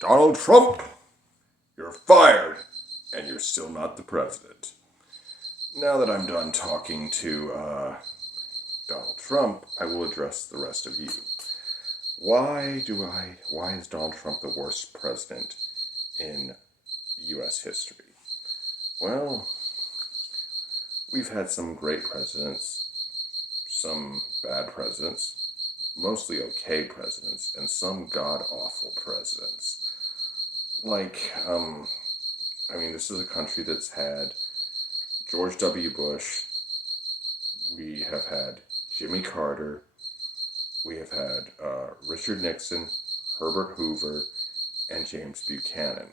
Donald Trump, you're fired, and you're still not the president. Now that I'm done talking to Donald Trump, I will address the rest of you. Why is Donald Trump the worst president in U.S. history? Well, we've had some great presidents, some bad presidents, mostly okay presidents, and some god-awful presidents. This is a country that's had George W. Bush, we have had Jimmy Carter, we have had Richard Nixon, Herbert Hoover, and James Buchanan.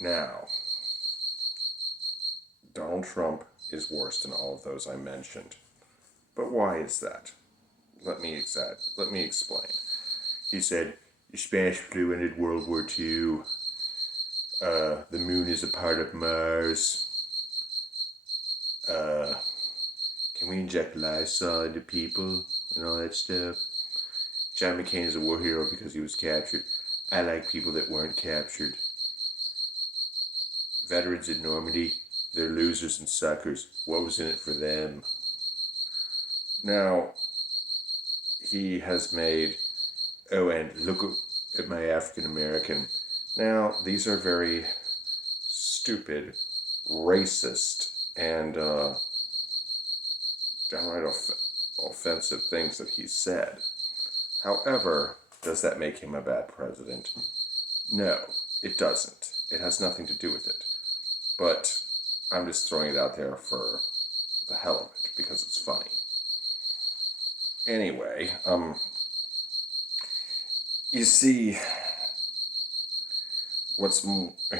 Now, Donald Trump is worse than all of those I mentioned. But why is that? Let me explain. He said, the Spanish flu ended World War II. The moon is a part of Mars. Can we inject Lysol into people and all that stuff? John McCain is a war hero because he was captured. I like people that weren't captured. Veterans in Normandy, they're losers and suckers. What was in it for them? Now, he has made, and look at my African American. Now, these are very stupid, racist, and downright offensive things that he said. However, does that make him a bad president? No, it doesn't. It has nothing to do with it. But I'm just throwing it out there for the hell of it because it's funny. Anyway, you see,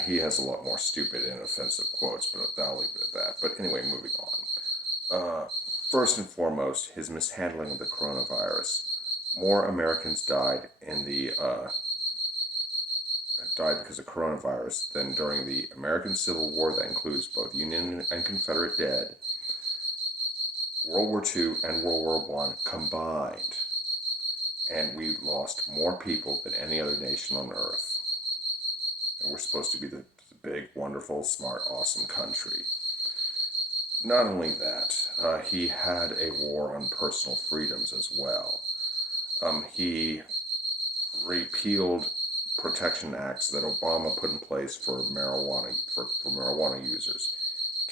he has a lot more stupid and offensive quotes, but I'll leave it at that. But anyway, moving on. First and foremost, his mishandling of the coronavirus. More Americans died died because of coronavirus than during the American Civil War. That includes both Union and Confederate dead, World War II and World War I combined. And we lost more people than any other nation on earth. And we're supposed to be the big, wonderful, smart, awesome country. Not only that, he had a war on personal freedoms as well. He repealed protection acts that Obama put in place for marijuana users.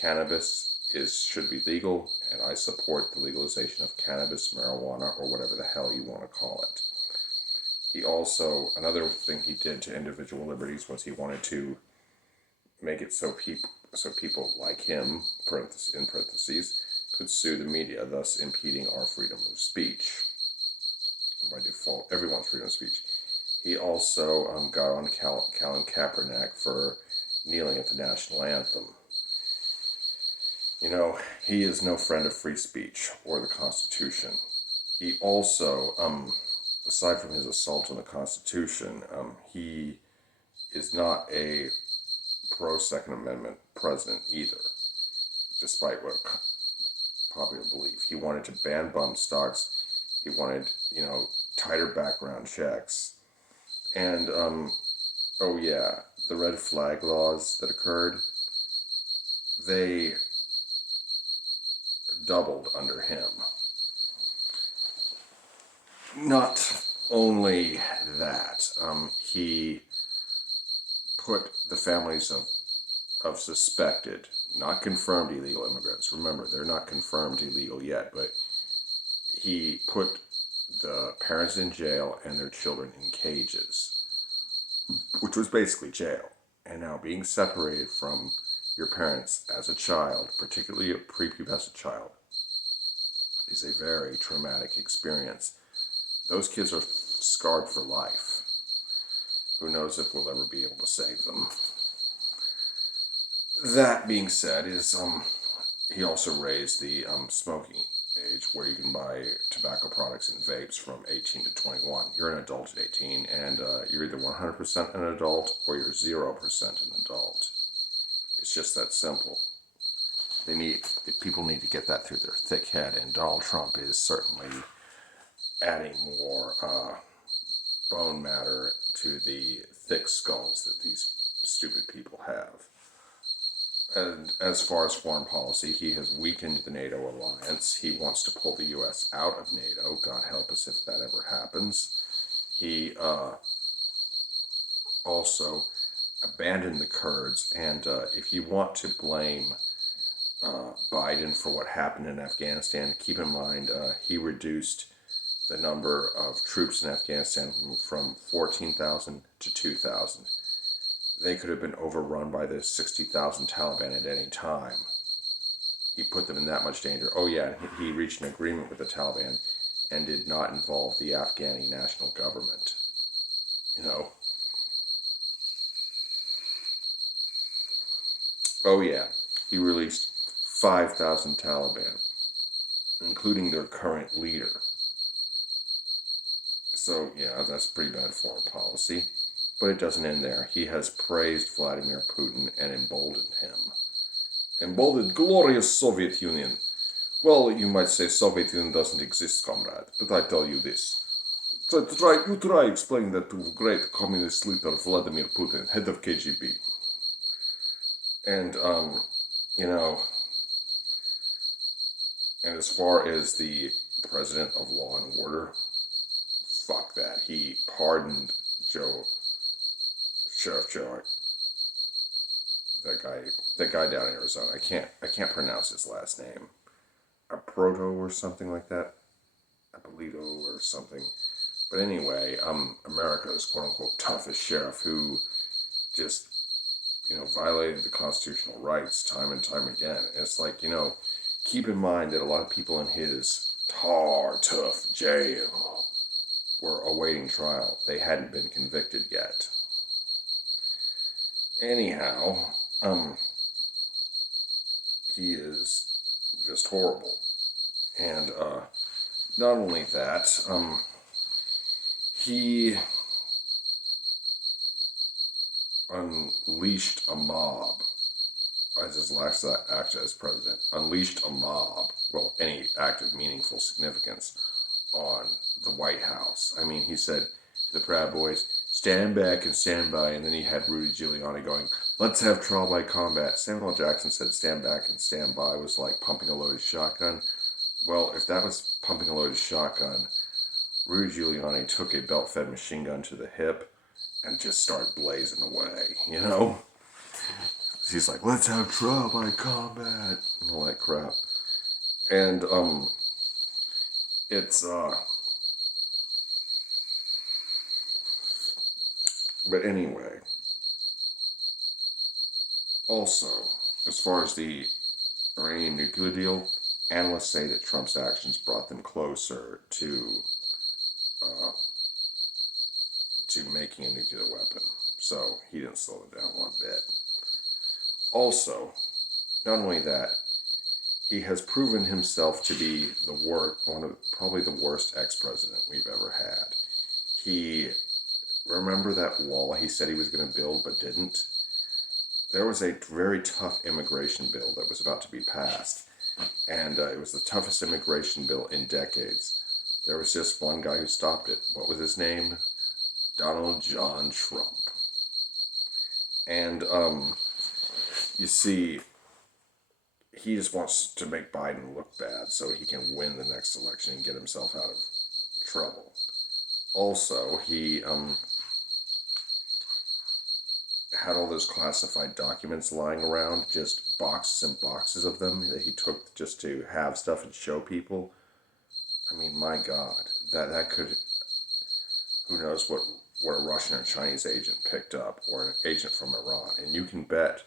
Cannabis should be legal, and I support the legalization of cannabis, marijuana, or whatever the hell you want to call it. He also, another thing he did to individual liberties was he wanted to make it so people like him, in parentheses, could sue the media, thus impeding our freedom of speech. By default, everyone's freedom of speech. He also got on Colin Kaepernick for kneeling at the national anthem. You know, he is no friend of free speech or the Constitution. He also, aside from his assault on the Constitution, he is not a pro-Second Amendment president either, despite what popular belief. He wanted to ban bump stocks. He wanted, tighter background checks. And, the red flag laws that occurred, they doubled under him. Not only that, he put the families of suspected, not confirmed illegal immigrants. Remember, they're not confirmed illegal yet, but he put the parents in jail and their children in cages, which was basically jail. And now being separated from your parents as a child, particularly a prepubescent child, is a very traumatic experience. Those kids are scarred for life. Who knows if we'll ever be able to save them. That being said, he also raised the smoking age where you can buy tobacco products and vapes from 18 to 21. You're an adult at 18, and you're either 100% an adult or you're 0% an adult. It's just that simple. People need to get that through their thick head, and Donald Trump is certainly adding more bone matter to the thick skulls that these stupid people have. And as far as foreign policy, he has weakened the NATO alliance. He wants to pull the U.S. out of NATO. God help us if that ever happens. He also abandoned the Kurds. And if you want to blame Biden for what happened in Afghanistan, keep in mind he reduced the number of troops in Afghanistan from 14,000 to 2,000. They could have been overrun by the 60,000 Taliban at any time. He put them in that much danger. Oh yeah, he reached an agreement with the Taliban and did not involve the Afghani national government. You know. Oh yeah, he released 5,000 Taliban, including their current leader. So yeah, that's pretty bad foreign policy. But it doesn't end there. He has praised Vladimir Putin and emboldened him. Emboldened, glorious Soviet Union. Well, you might say Soviet Union doesn't exist, comrade, but I tell you this. You try explaining that to great communist leader Vladimir Putin, head of KGB. And, you know, and as far as the president of Law and Order, fuck that. He pardoned Sheriff Joe, that guy down in Arizona. I can't pronounce his last name. Aproto or something like that. Apolito or something. But anyway, America's quote unquote toughest sheriff who just, violated the constitutional rights time and time again. It's like, keep in mind that a lot of people in his tough jail were awaiting trial. They hadn't been convicted yet. Anyhow, he is just horrible. And not only that, he unleashed a mob as his last act as president. Unleashed a mob, well, any act of meaningful significance on the White House. I mean, he said to the Proud Boys, stand back and stand by, and then he had Rudy Giuliani going, let's have trial by combat. Samuel L. Jackson said stand back and stand by was like pumping a loaded shotgun. Well, if that was pumping a loaded shotgun, Rudy Giuliani took a belt-fed machine gun to the hip and just started blazing away, He's like, let's have trial by combat, and all that crap. And, it's, but anyway, also, as far as the Iranian nuclear deal, analysts say that Trump's actions brought them closer to making a nuclear weapon. So he didn't slow it down one bit. Also, not only that, he has proven himself to be probably the worst ex-president we've ever had. Remember that wall he said he was going to build but didn't? There was a very tough immigration bill that was about to be passed, and it was the toughest immigration bill in decades. There was just one guy who stopped it. What was his name? Donald John Trump. And, you see, he just wants to make Biden look bad so he can win the next election and get himself out of trouble. Also, he had all those classified documents lying around, just boxes and boxes of them that he took just to have stuff and show people. I mean, my God, that could, who knows what a Russian or Chinese agent picked up, or an agent from Iran. And you can bet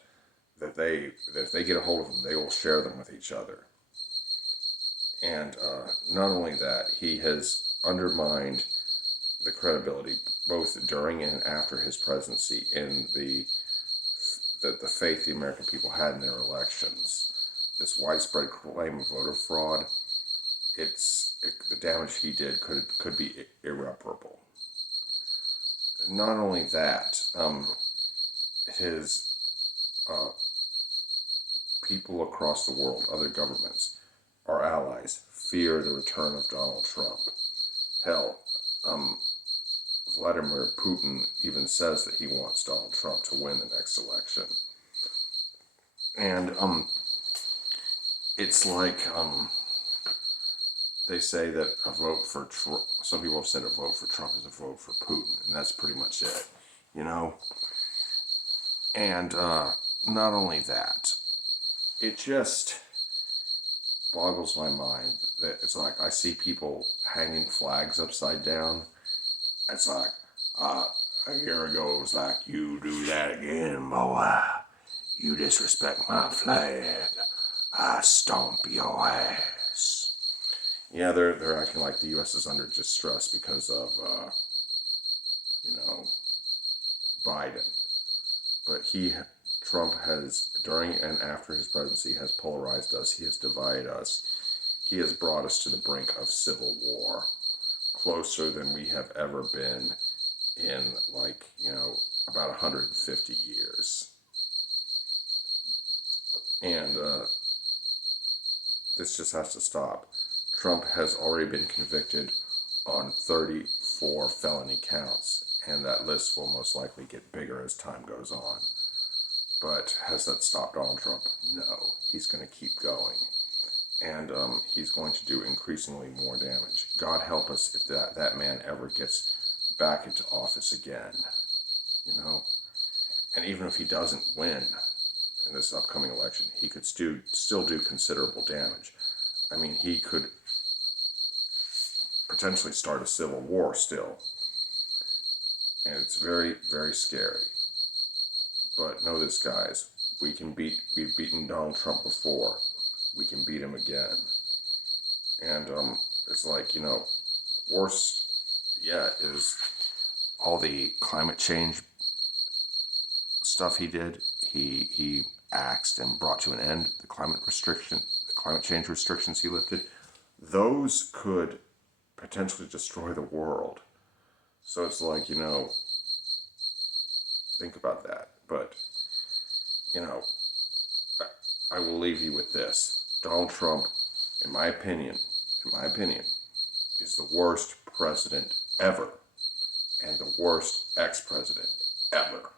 that if they get a hold of them, they will share them with each other. And not only that, he has undermined the credibility, both during and after his presidency, in the faith the American people had in their elections. This widespread claim of voter fraud, the damage he did could be irreparable. Not only that, his people across the world, other governments, our allies, fear the return of Donald Trump. Hell, Vladimir Putin even says that he wants Donald Trump to win the next election. And it's like they say that a vote for Trump, some people have said a vote for Trump is a vote for Putin, and that's pretty much it, you know? And not only that, it just boggles my mind that it's like I see people hanging flags upside down. It's like, a year ago it was like, you do that again, boy. You disrespect my flag, I stomp your ass. Yeah, they're acting like the U.S. is under distress because of, Biden. But Trump has, during and after his presidency, has polarized us. He has divided us. He has brought us to the brink of civil war, closer than we have ever been in, about 150 years. And this just has to stop. Trump has already been convicted on 34 felony counts, and that list will most likely get bigger as time goes on. But has that stopped Donald Trump? No. He's going to keep going. And he's going to do increasingly more damage. God help us if that man ever gets back into office again. And even if he doesn't win in this upcoming election, he could still do considerable damage. I mean, he could potentially start a civil war still. And it's very, very scary. But know this, guys. We've beaten Donald Trump before. We can beat him again. And it's like, worse yet is all the climate change stuff he did. He axed and brought to an end the climate change restrictions he lifted. Those could potentially destroy the world. So it's like, think about that. But, I will leave you with this. Donald Trump, in my opinion, is the worst president ever. And the worst ex-president ever.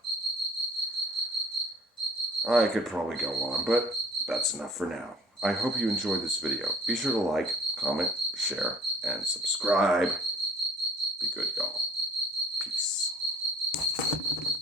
I could probably go on, but that's enough for now. I hope you enjoyed this video. Be sure to like, comment, share, and subscribe. Be good, y'all. Peace.